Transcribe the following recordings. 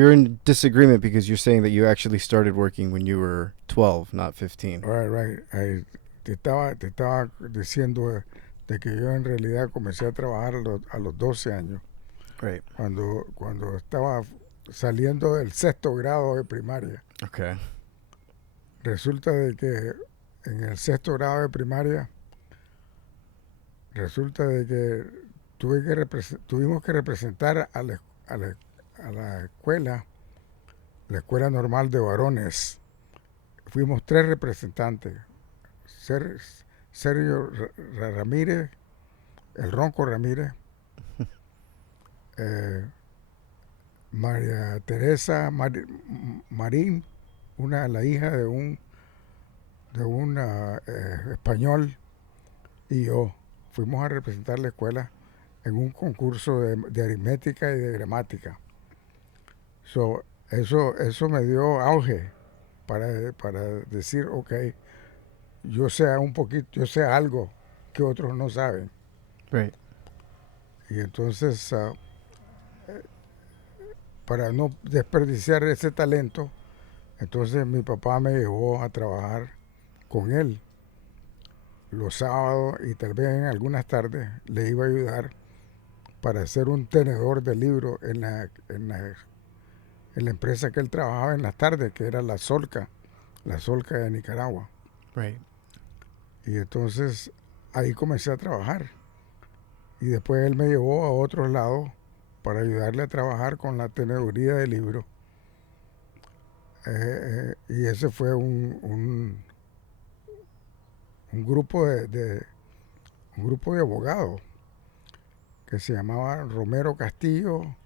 You're in disagreement because you're saying that you actually started working when you were 12, not 15. Right, right. Te estaba diciendo de que yo en realidad comencé a trabajar a los 12 años, Right. cuando estaba saliendo del sexto grado de primaria. Okay. Resulta de que en el sexto grado de primaria, resulta de que tuvimos que representar a la escuela normal de varones. Fuimos tres representantes. Ser, Sergio Ramírez, el Ronco Ramírez, eh, María Teresa Marín, la hija de un español, y yo. Fuimos a representar la escuela en un concurso de aritmética y de gramática. Eso me dio auge para decir, ok, yo sé algo que otros no saben. Right. Y entonces, para no desperdiciar ese talento, entonces mi papá me llevó a trabajar con él los sábados, y tal vez en algunas tardes le iba a ayudar para hacer un tenedor de libros en la empresa que él trabajaba en las tardes, que era la Solca de Nicaragua. Right. Y entonces ahí comencé a trabajar. Y después él me llevó a otros lados para ayudarle a trabajar con la teneduría de libros. Y ese fue un grupo un grupo de abogados que se llamaba Romero Castillo,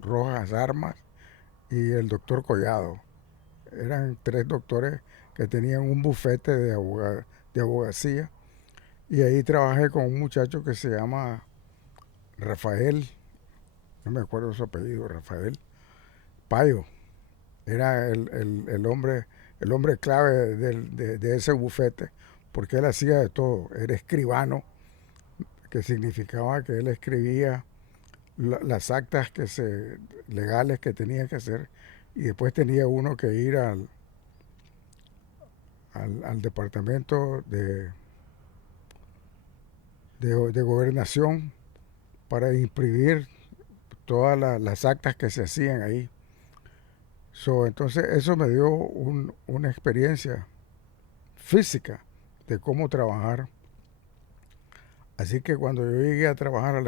Rojas Armas y el doctor Collado. Eran tres doctores que tenían un bufete de abogacía. Y ahí trabajé con un muchacho que se llama Rafael, no me acuerdo su apellido, Rafael Payo. Era el hombre clave de ese bufete, porque él hacía de todo. Era escribano, que significaba que él escribía las actas legales que tenía que hacer, y después tenía uno que ir al departamento de gobernación para imprimir todas las actas que se hacían ahí. Entonces eso me dio una experiencia física de cómo trabajar. Así que cuando yo llegué a trabajar a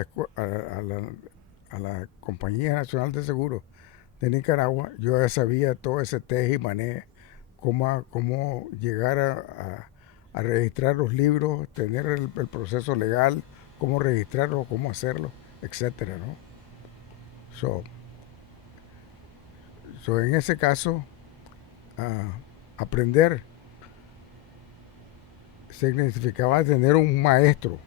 la Compañía Nacional de Seguros de Nicaragua, yo ya sabía todo ese teje y maneje, cómo llegar a registrar los libros, tener el proceso legal, cómo registrarlo, cómo hacerlo, etcétera, ¿no? So, en ese caso, uh, aprender significaba tener un maestro.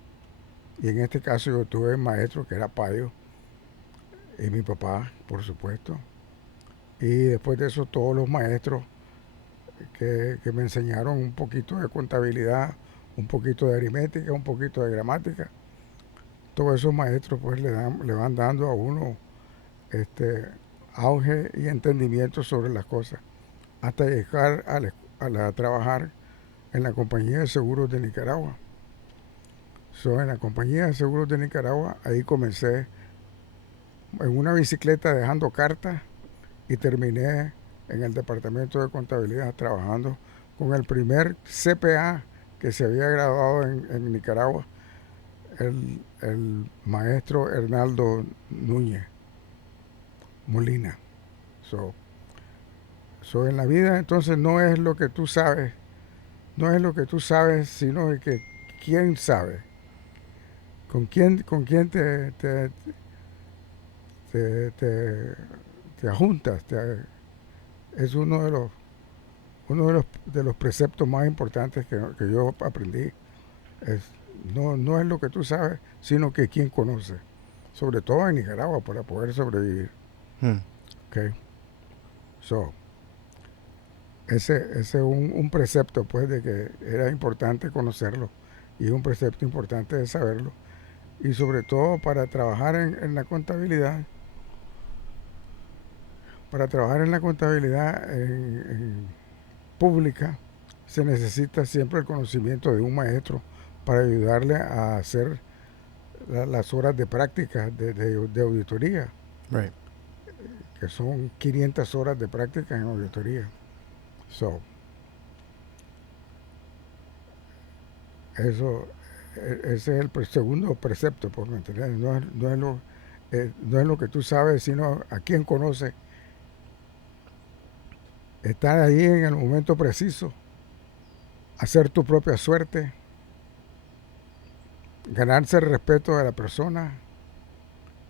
Y en este caso yo tuve un maestro que era Payo, y mi papá, por supuesto. Y después de eso todos los maestros que me enseñaron un poquito de contabilidad, un poquito de aritmética, un poquito de gramática. Todos esos maestros pues le van dando a uno auge y entendimiento sobre las cosas, hasta llegar a trabajar en la Compañía de Seguros de Nicaragua. En la Compañía de Seguros de Nicaragua, ahí comencé en una bicicleta dejando cartas, y terminé en el departamento de contabilidad trabajando con el primer CPA que se había graduado en Nicaragua, el maestro Hernaldo Núñez Molina. En la vida entonces no es lo que tú sabes, sino de que quién sabe, con quién te ajuntas. Es uno de los preceptos más importantes que yo aprendí. No es lo que tú sabes, sino que quién conoce. Sobre todo en Nicaragua, para poder sobrevivir. Hmm. Okay. Ese es un precepto, pues, de que era importante conocerlo, y es un precepto importante de saberlo. Y sobre todo para trabajar en la contabilidad, Para trabajar en la contabilidad pública se necesita siempre el conocimiento de un maestro para ayudarle a hacer las horas de práctica de auditoría, Right. que son 500 horas de práctica en auditoría. So, eso, ese es el segundo precepto, por mantener. No es lo que tú sabes, sino a quién conoces. Estar ahí en el momento preciso, hacer tu propia suerte, ganarse el respeto de la persona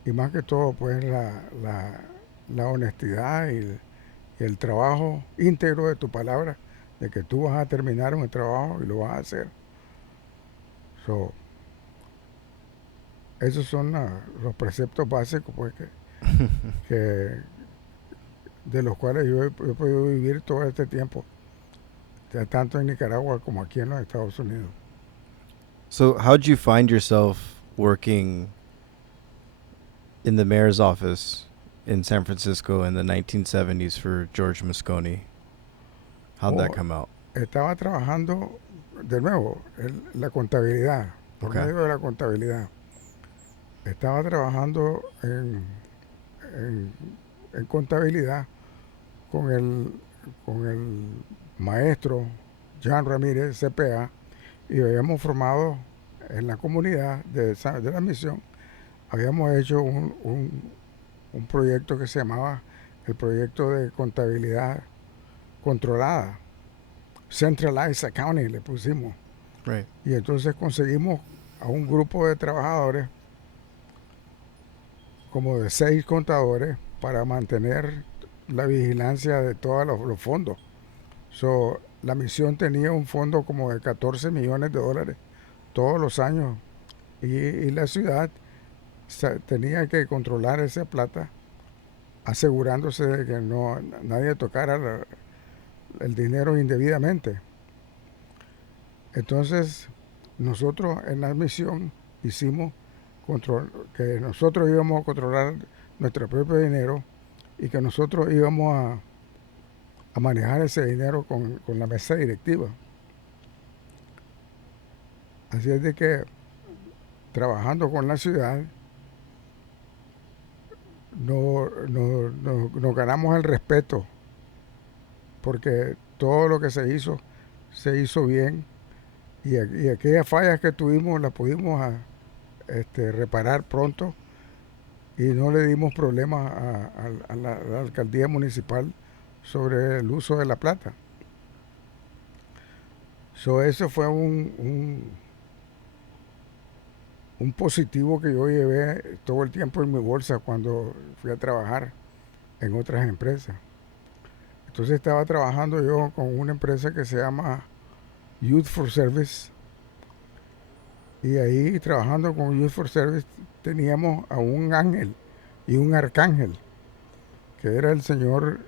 y más que todo, pues la honestidad y el trabajo íntegro de tu palabra, de que tú vas a terminar un trabajo y lo vas a hacer. So, esos son los preceptos básicos pues, que de los cuales yo he podido vivir todo este tiempo, tanto en Nicaragua como aquí en los Estados Unidos. So, how'd you find yourself working in the mayor's office in San Francisco in the 1970s for George Moscone? How'd that O come out? estaba trabajando de nuevo la contabilidad, por Okay. medio de la contabilidad. Estaba trabajando en, en contabilidad con con el maestro Jan Ramírez, CPA, y habíamos formado en la comunidad de la misión, habíamos hecho un proyecto que se llamaba el proyecto de contabilidad controlada, Centralized Accounting le pusimos. Right. Y entonces conseguimos a un grupo de trabajadores, como de 6 contadores, para mantener la vigilancia de todos los fondos. So, la misión tenía un fondo como de 14 millones de dólares todos los años y la ciudad tenía que controlar esa plata asegurándose de que nadie tocara el dinero indebidamente. Entonces nosotros en la misión hicimos que nosotros íbamos a controlar nuestro propio dinero y que nosotros íbamos a manejar ese dinero con la mesa directiva. Así es de que trabajando con la ciudad nos ganamos el respeto porque todo lo que se hizo bien y aquellas fallas que tuvimos las pudimos reparar pronto y no le dimos problemas a la alcaldía municipal sobre el uso de la plata. So, eso fue un positivo que yo llevé todo el tiempo en mi bolsa cuando fui a trabajar en otras empresas. Entonces estaba trabajando yo con una empresa que se llama Youth for Service y ahí trabajando con Youth for Service teníamos a un ángel y un arcángel que era el señor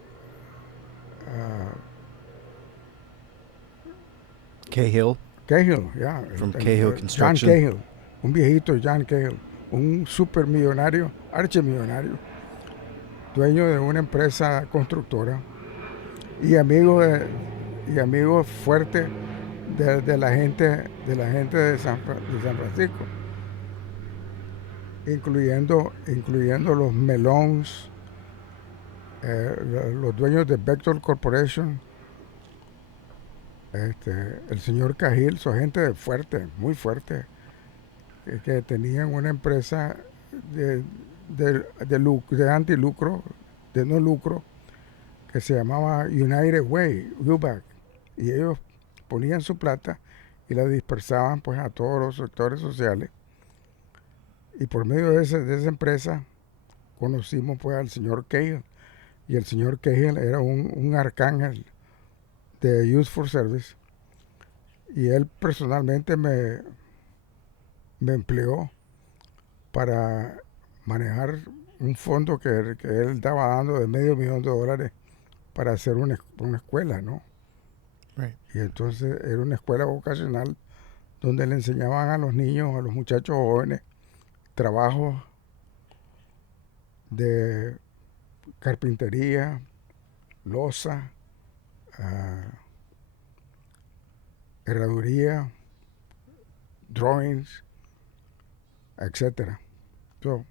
Cahill Cahill, yeah, from Cahill John Construction. Cahill, un viejito John Cahill, un supermillonario, archimillonario, dueño de una empresa constructora y amigo fuerte de la gente de San Francisco, incluyendo los Melons, los dueños de Vector Corporation, el señor Cahill, su gente fuerte, muy fuerte, que tenían una empresa de antilucro, de no lucro, que se llamaba United Way, UBAC, y ellos ponían su plata y la dispersaban pues a todos los sectores sociales. Y por medio de esa empresa conocimos pues al señor Cahill, y el señor Cahill era un arcángel de Youth for Service, y él personalmente me empleó para manejar un fondo que él estaba dando de $500,000 para hacer una escuela, ¿no? Right. Y entonces era una escuela vocacional donde le enseñaban a los niños, a los muchachos jóvenes, trabajos carpintería, loza, ah, herraduría, drawings, etcétera. So,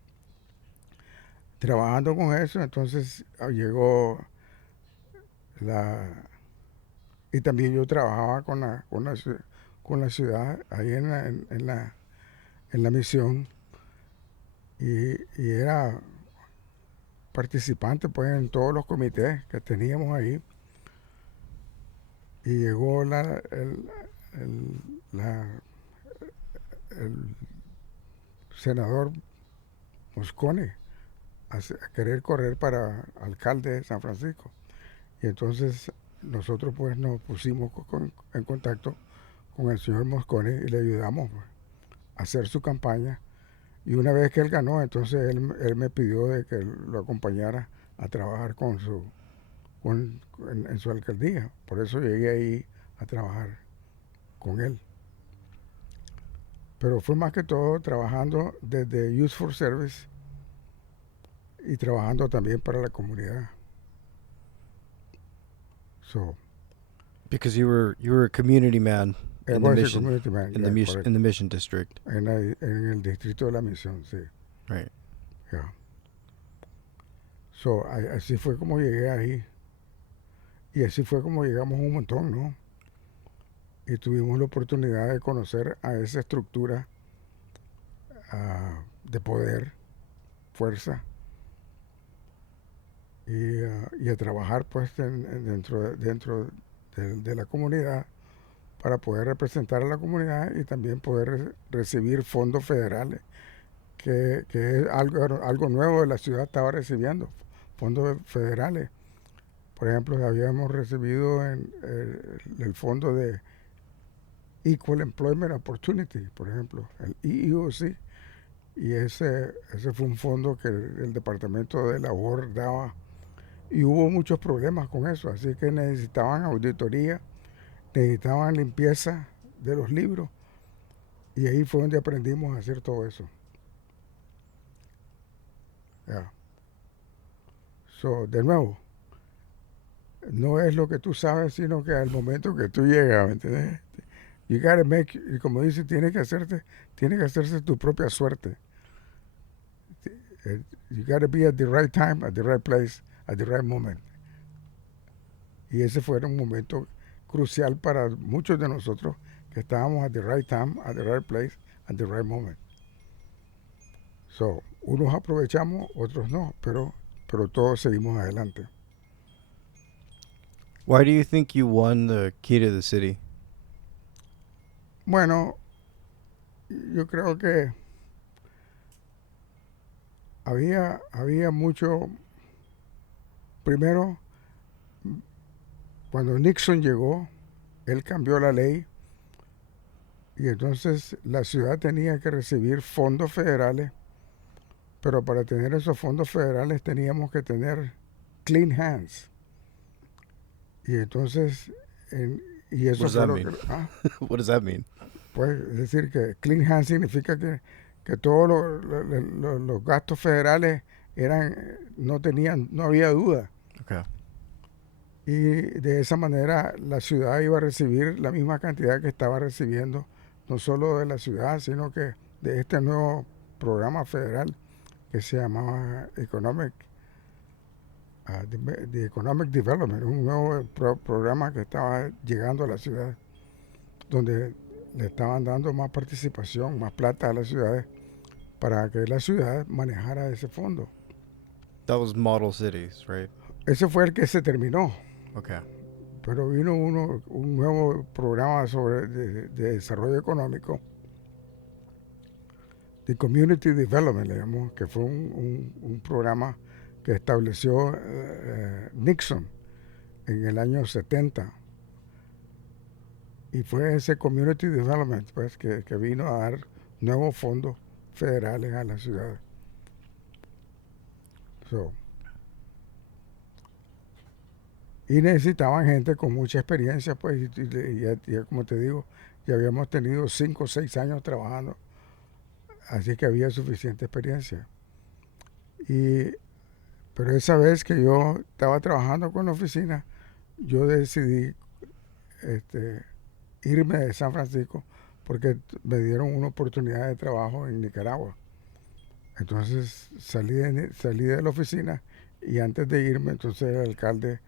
trabajando con eso, entonces llegó la... Y también yo trabajaba con la ciudad ahí en la misión y era participante pues en todos los comités que teníamos ahí y llegó la- el senador Moscone a querer correr para alcalde de San Francisco. Y entonces nosotros pues nos pusimos en contacto con el señor Moscone y le ayudamos pues, a hacer su campaña. Y una vez que él ganó, entonces él me pidió de que lo acompañara a trabajar en su alcaldía. Por eso llegué ahí a trabajar con él. Pero fue más que todo trabajando desde Youth for Service y trabajando también para la comunidad. So, Because you were a community man I in the was a mission community man, yeah, in correcto. the mission district. En el distrito de la misión, sí. Right. Yeah. So, así fue como llegué ahí. Y así fue como llegamos un montón, ¿no? Y tuvimos la oportunidad de conocer a esa estructura de poder, fuerza, y a trabajar pues dentro de la comunidad para poder representar a la comunidad y también poder recibir fondos federales, que es algo nuevo de la ciudad estaba recibiendo, fondos federales. Por ejemplo, habíamos recibido el fondo de Equal Employment Opportunity, por ejemplo, el EEOC, y ese fue un fondo que el Departamento de Labor daba y hubo muchos problemas con eso, así que necesitaban auditoría, necesitaban limpieza de los libros y ahí fue donde aprendimos a hacer todo eso. Yeah. So, de nuevo, no es lo que tú sabes, sino que al momento que tú llegas, ¿me entiendes? You gotta make, y como dice, tiene que hacerse tu propia suerte. You gotta be at the right time, at the right place, at the right moment. Y ese fue un momento crucial para muchos de nosotros que estábamos at the right time, at the right place, at the right moment. So, unos aprovechamos, otros no, pero todos seguimos adelante. Why do you think you won the key to the city? Bueno, yo creo que había mucho, primero, cuando Nixon llegó, él cambió la ley y entonces la ciudad tenía que recibir fondos federales, pero para tener esos fondos federales teníamos que tener clean hands. Y entonces, y What eso does fue that lo mean? que... What does that mean? Pues es decir, que clean hands significa que todos los gastos federales no había duda. Okay. Y de esa manera la ciudad iba a recibir la misma cantidad que estaba recibiendo, no solo de la ciudad, sino que de este nuevo programa federal que se llamaba the Economic Development, un nuevo programa que estaba llegando a la ciudad, donde le estaban dando más participación, más plata a las ciudades para que la ciudad manejara ese fondo. That was model cities, right? Ese fue el que se terminó, Okay. pero vino un nuevo programa de desarrollo económico, de Community Development, le llamó, que fue un programa que estableció Nixon en el año 70. Y fue ese Community Development pues, que vino a dar nuevos fondos federales a la ciudad. So, y necesitaban gente con mucha experiencia, pues, y como te digo, ya habíamos tenido 5 o 6 años trabajando, así que había suficiente experiencia. Pero esa vez que yo estaba trabajando con la oficina, yo decidí este, irme de San Francisco porque me dieron una oportunidad de trabajo en Nicaragua. Entonces salí de la oficina y antes de irme, entonces el alcalde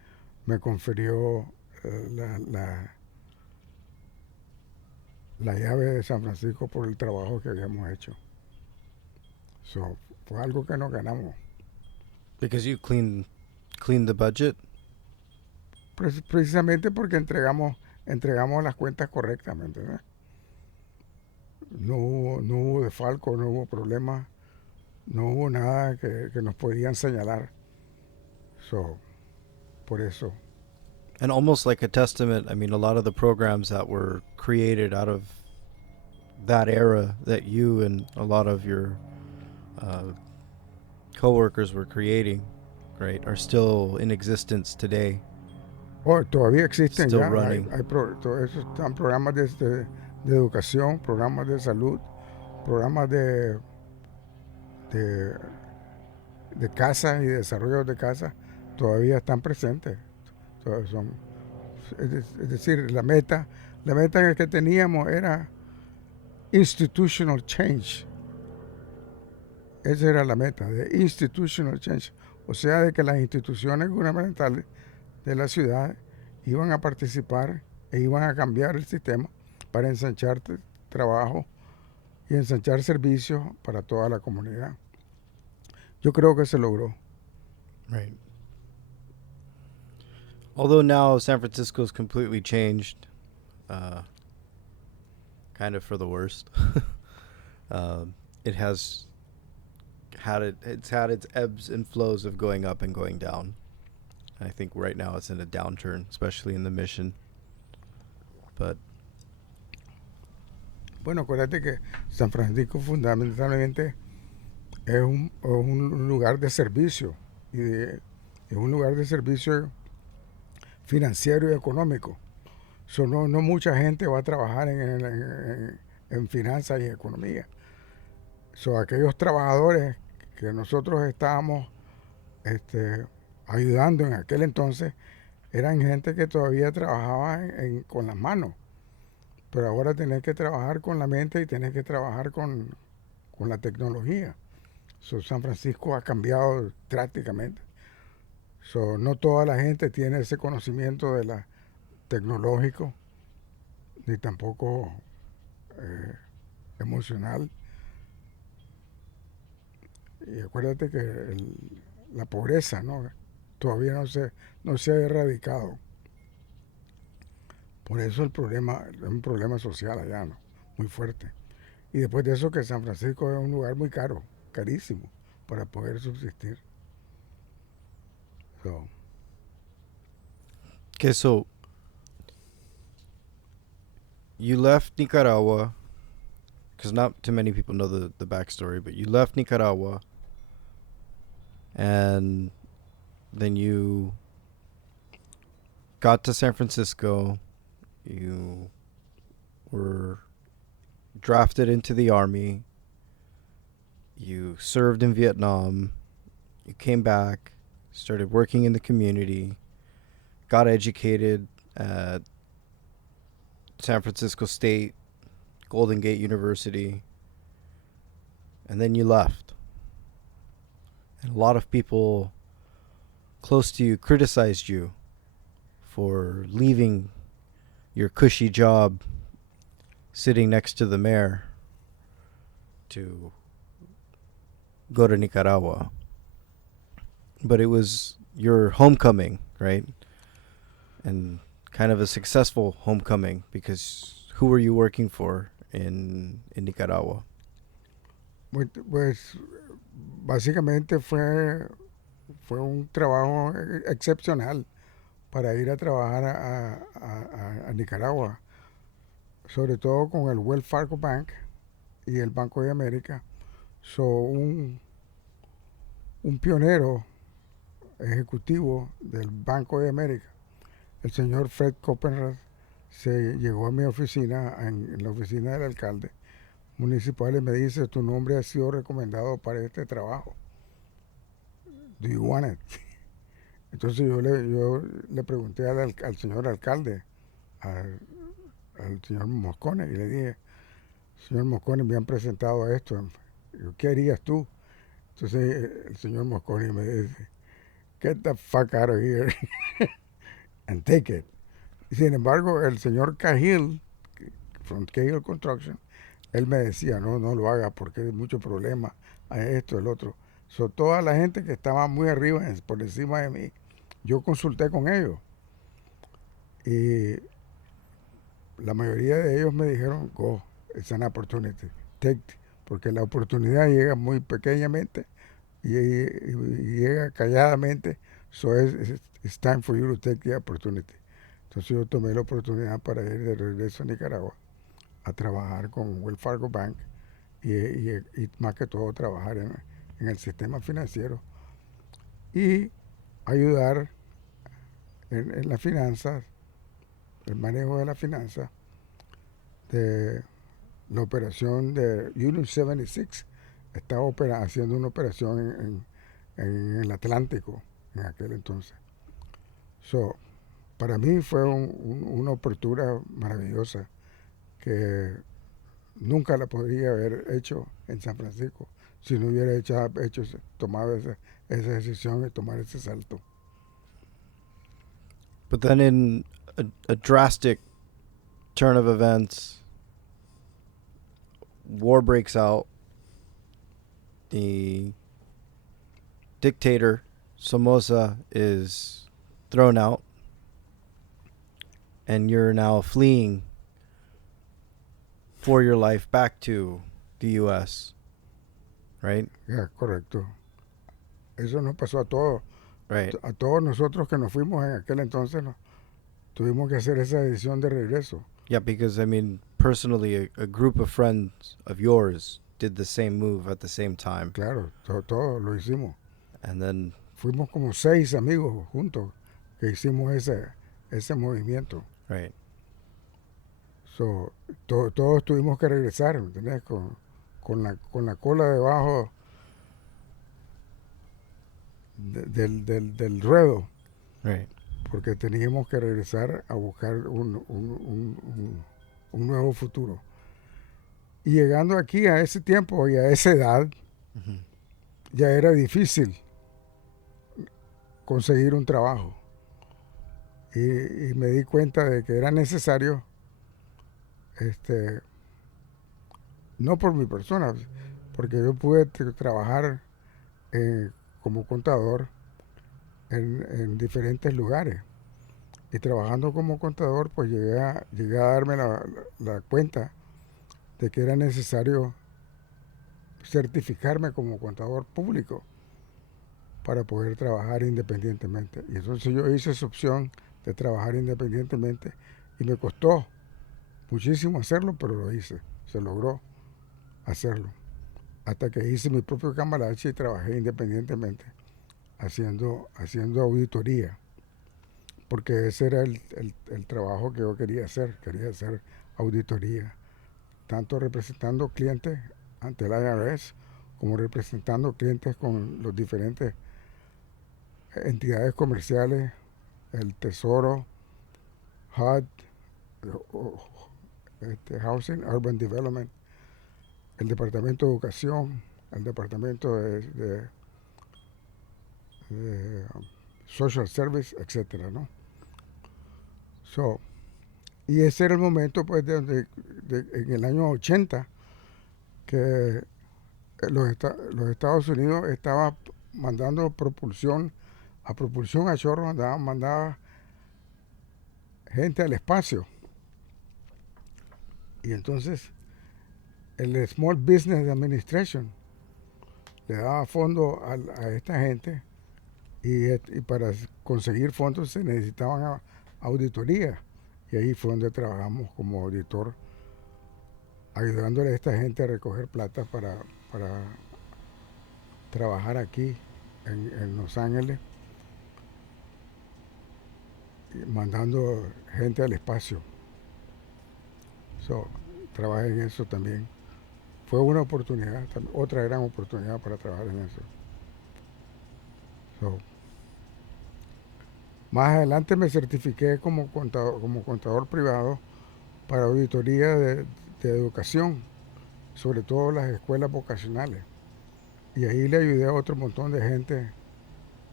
me confirió la llave de San Francisco por el trabajo que habíamos hecho. So, fue algo que nos ganamos. Because you cleaned the budget? Precisamente porque entregamos las cuentas correctamente. ¿Verdad? No hubo desfalco, no hubo problema, no hubo nada que nos podían señalar. So, por eso. And almost like a testament, I mean, a lot of the programs that were created out of that era that you and a lot of your uh, coworkers were creating, right, are still in existence today, Oh, todavía existen still ya, running. todo eso están programas de educación, programas de salud, programas de, de casa y desarrollo de casa, todavía están presentes. Son, es decir, la meta que teníamos era institutional change. Esa era la meta, de institutional change. O sea, de que las instituciones gubernamentales de la ciudad iban a participar e iban a cambiar el sistema para ensanchar trabajo y ensanchar servicios para toda la comunidad. Yo creo que se logró. Right. Although now San Francisco's completely changed, uh, kind of for the worst. It has it's had its ebbs and flows of going up and going down. I think right now it's in a downturn, especially in the Mission. But Bueno, acuérdate que San Francisco fundamentalmente es un lugar de servicio y es un lugar de servicio financiero y económico. So, no mucha gente va a trabajar en finanzas y economía. So, aquellos trabajadores que nosotros estábamos ayudando en aquel entonces eran gente que todavía trabajaba con las manos. Pero ahora tenés que trabajar con la mente y tenés que trabajar con la tecnología. So, San Francisco ha cambiado drásticamente. So, no toda la gente tiene ese conocimiento de la tecnológico ni tampoco emocional. Y acuérdate que la pobreza, ¿no? Todavía no se ha erradicado. Por eso el problema es un problema social allá, ¿no? Muy fuerte. Y después de eso que San Francisco es un lugar muy caro, carísimo, para poder subsistir. So, okay, so you left Nicaragua because not too many people know the backstory, but you left Nicaragua, and then you got to San Francisco. You were drafted into the army. You served in Vietnam. You came back, started working in the community, got educated at San Francisco State, Golden Gate University, and then you left. And a lot of people close to you criticized you for leaving your cushy job sitting next to the mayor to go to Nicaragua. But it was your homecoming, right? And kind of a successful homecoming, because who were you working for in Nicaragua? pues básicamente fue un trabajo excepcional para ir a trabajar a Nicaragua, sobre todo con el Wells Fargo Bank y el Banco de América. So, un pionero ejecutivo del Banco de América, el señor Fred Copenrad, se llegó a mi oficina, en la oficina del alcalde municipal, y me dice: tu nombre ha sido recomendado para este trabajo do you want it? Entonces yo le pregunté al señor alcalde, al, al señor Moscone, y le dije, señor Moscone, me han presentado esto, ¿qué harías tú? Entonces el señor Moscone me dice, get the fuck out of here and take it. Sin embargo, el señor Cahill, from Cahill Construction, él me decía, no lo haga porque hay mucho problema, hay esto, el otro. So, toda la gente que estaba muy arriba, por encima de mí, yo consulté con ellos. Y la mayoría de ellos me dijeron, go, it's an opportunity, take, porque la oportunidad llega muy pequeñamente y llega calladamente, so it's time for you to take the opportunity. Entonces yo tomé la oportunidad para ir de regreso a Nicaragua a trabajar con Wells Fargo Bank y más que todo trabajar en el sistema financiero y ayudar en las finanzas, el manejo de las finanzas, de la operación de Union 76. Estaba haciendo una operación en el Atlántico en aquel entonces. So, para mí fue una apertura maravillosa que nunca la podría haber hecho en San Francisco si no hubiera tomado esa decisión y tomar ese salto. But then, in a drastic turn of events, war breaks out. The dictator Somoza is thrown out, and you're now fleeing for your life back to the U.S., right? Yeah, correcto. Eso nos pasó a todos. Right. A todos nosotros que nos fuimos en aquel entonces, tuvimos que hacer esa decisión de regreso. Yeah, because I mean, personally, a group of friends of yours did the same move at the same time, Claro, todo lo hicimos. and then Fuimos como 6 amigos juntos que hicimos ese movimiento. right. So, todos tuvimos que regresar, ¿me entiendes? Con la cola debajo del ruedo, Right. porque teníamos que regresar a buscar un nuevo futuro. Y llegando aquí a ese tiempo y a esa edad, Mm-hmm. ya era difícil conseguir un trabajo. Y me di cuenta de que era necesario, no por mi persona, porque yo pude trabajar como contador en diferentes lugares. Y trabajando como contador, pues llegué a darme la cuenta de que era necesario certificarme como contador público para poder trabajar independientemente. Y entonces yo hice esa opción de trabajar independientemente y me costó muchísimo hacerlo, pero lo hice, se logró hacerlo. Hasta que hice mi propio cambalache y trabajé independientemente haciendo auditoría, porque ese era el trabajo que yo quería hacer auditoría, tanto representando clientes ante el IRS como representando clientes con los diferentes entidades comerciales, el Tesoro, HUD, Housing Urban Development, el Departamento de Educación, el Departamento de Social Service, etcétera, ¿no? So, y ese era el momento, pues, en el año 80, que los Estados Unidos estaba mandando propulsión a chorro, mandaba gente al espacio. Y entonces el Small Business Administration le daba fondos a esta gente y para conseguir fondos se necesitaban auditoría. Y ahí fue donde trabajamos como auditor, ayudándole a esta gente a recoger plata para trabajar aquí en Los Ángeles, mandando gente al espacio. So, trabajé en eso también. Fue una oportunidad, otra gran oportunidad para trabajar en eso. So, más adelante me certifiqué como contador privado para auditoría de educación, sobre todo las escuelas vocacionales. Y ahí le ayudé a otro montón de gente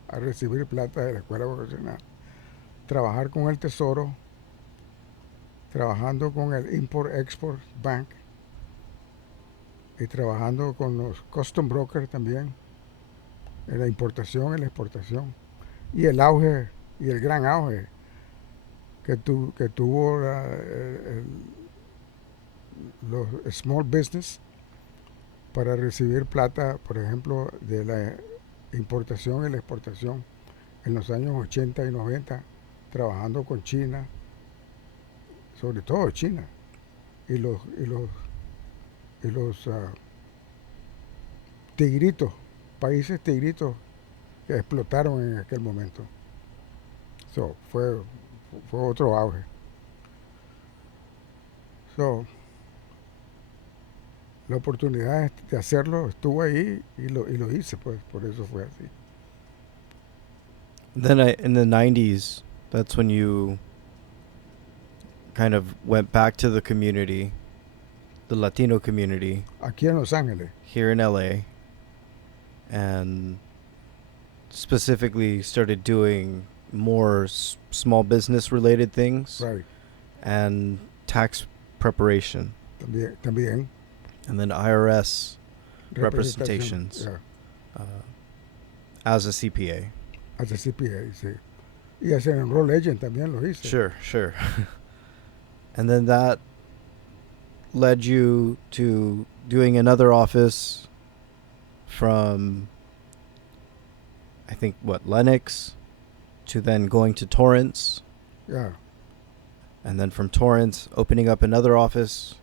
a recibir plata de la escuela vocacional. Trabajar con el Tesoro, trabajando con el Import-Export Bank y trabajando con los Custom Brokers también, en la importación y la exportación. Y el auge, y el gran auge que tuvo los small business para recibir plata, por ejemplo, de la importación y la exportación en los años 80 y 90, trabajando con China, sobre todo China, y los tigritos, países tigritos que explotaron en aquel momento. So, fue otro auge. So, la oportunidad de hacerlo estuvo ahí y lo hice, pues por eso fue así. Then in the 90s, that's when you kind of went back to the community, the Latino community Aquí en Los Ángeles. here in LA, and specifically started doing more small business related things Right. and tax preparation, También and then IRS representación. representations Yeah, as a CPA. as a CPA, sí. Y as an enroll agent también lo hice. Sure. And then that led you to doing another office from, I think, Lenox, to then going to Torrance, Yeah, and then from Torrance opening up another office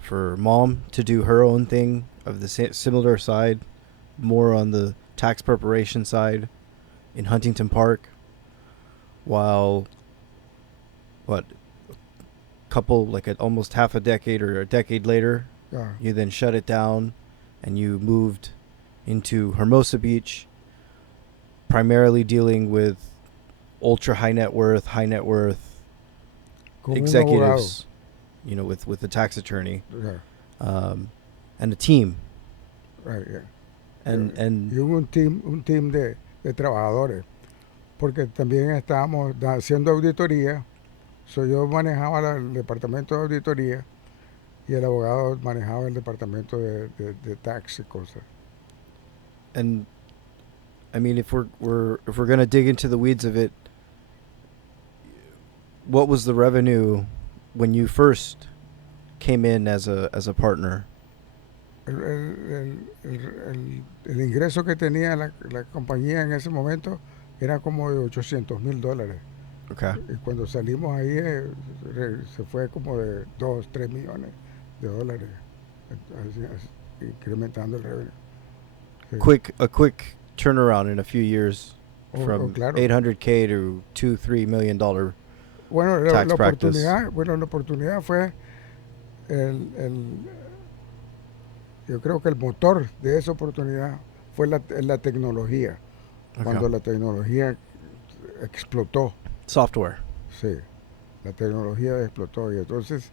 for mom to do her own thing of the similar side, more on the tax preparation side in Huntington Park, while almost half a decade or a decade later, yeah, you then shut it down and you moved into Hermosa Beach, primarily dealing with ultra high net worth con un abogado. executives, with the tax attorney, Yeah, and a team. right, yeah. And Y hubo un team de trabajadores, porque también estábamos haciendo auditoría. So yo manejaba el departamento de auditoría y el abogado manejaba el departamento de tax y cosas. and I mean, if we're gonna dig into the weeds of it, what was the revenue when you first came in as a partner? El ingreso que tenía la compañía en ese momento era como de $800,000. Okay. Y cuando salimos ahí se fue como de 2, 3 millones de dólares, así, incrementando el revenue. Sí. A quick turnaround in a few years from Claro. 800K to $2-3 million. Bueno, tax la practice. oportunidad fue yo creo que el motor de esa oportunidad fue la tecnología. Okay. Cuando la tecnología explotó. Software. Sí, la tecnología explotó y entonces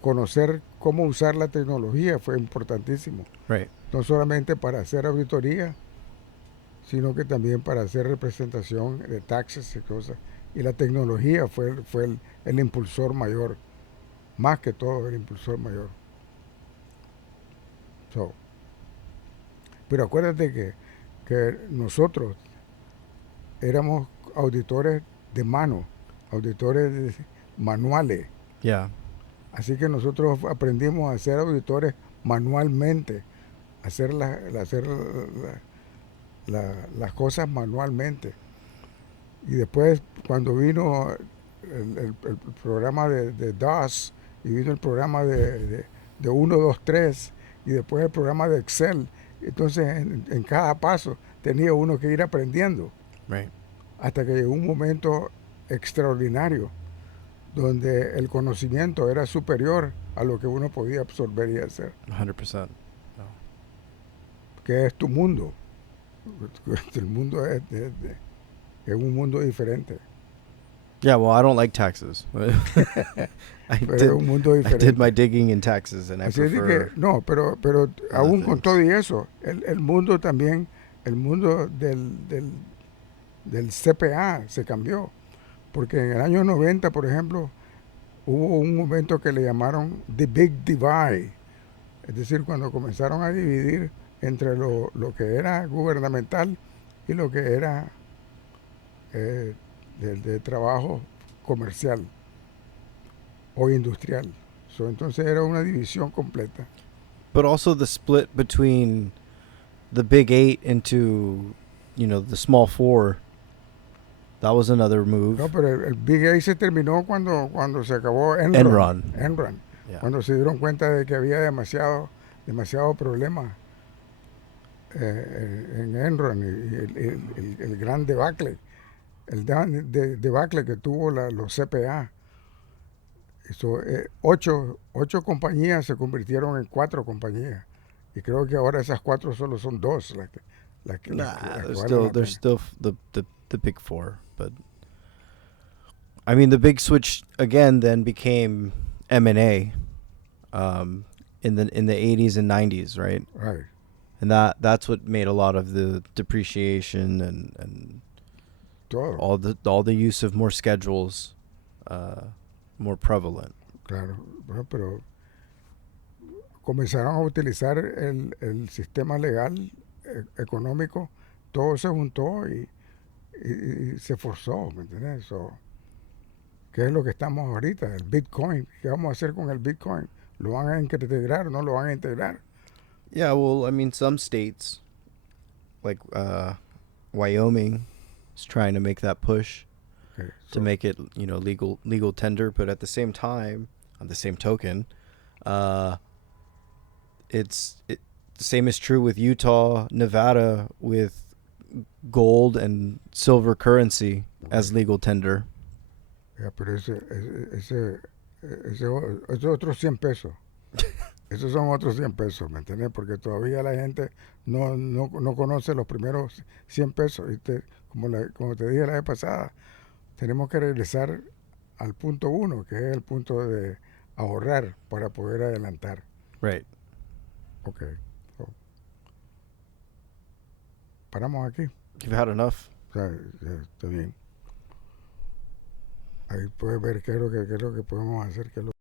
conocer cómo usar la tecnología fue importantísimo. Right. No solamente para hacer auditoría, sino que también para hacer representación de taxes y cosas. Y la tecnología fue el impulsor mayor, más que todo el impulsor mayor. So, pero acuérdate que nosotros éramos auditores de mano, auditores manuales. Yeah. Así que nosotros aprendimos a ser auditores manualmente, hacer las cosas manualmente. Y después, cuando vino el programa de DOS, y vino el programa de 1, 2, 3, y después el programa de Excel, entonces en cada paso tenía uno que ir aprendiendo. Right. Hasta que llegó un momento extraordinario, donde el conocimiento era superior a lo que uno podía absorber y hacer, 100%. que es tu mundo. El mundo es un mundo diferente, Yeah, well, I don't like taxes. I pero es did un mundo I did my diferente. digging in taxes, and I Así es de que, prefer no, pero other aún con things. todo y eso, el mundo también, el mundo del CPA se cambió. Porque en el año 90, por ejemplo, hubo un momento que le llamaron The Big Divide. Es decir, cuando comenzaron a dividir entre lo que era gubernamental y lo que era eh, de trabajo comercial o industrial. So, entonces era una división completa. But also the split between the big 8 into, the small 4. That was another No, move. pero el Big A se terminó cuando se acabó Enron. Enron. Enron. Yeah. Cuando se dieron cuenta de que había demasiado problema en Enron y el gran debacle, debacle que tuvo los CPA. Eso, ocho compañías se convirtieron en 4 compañías. Y creo que ahora esas 4 solo son 2 Nah, las que there's valen still la there's pena. still the big 4, but I mean the big switch again then became M&A in the 80s and 90s, right? Right. And that's what made a lot of the depreciation and Todo, all the use of more schedules uh, more prevalent. claro. Bueno, pero comenzaron a utilizar el sistema legal económico, todo se juntó y se forzó, ¿me entiendes? So, ¿qué es lo que estamos ahorita? El Bitcoin. ¿Qué vamos a hacer con el Bitcoin? ¿Lo van a integrar o no lo van a integrar? Yeah, well, I mean some states like Wyoming is trying to make that push Okay, to so, make it, legal tender, but at the same time, on the same token, uh, the same is true with Utah, Nevada, with gold and silver currency as right. legal tender. Ya, pero ese otros 100 pesos. Esos son otros 100 pesos, ¿me entiendes? Porque todavía la gente no conoce los primeros 100 pesos. Como te dije la vez pasada, tenemos que regresar al punto uno, que es el punto de ahorrar para poder adelantar. Right. Ok, so, paramos aquí. You've had enough. O sea, ya está bien. Ahí puedes ver qué es lo que podemos hacer, qué es lo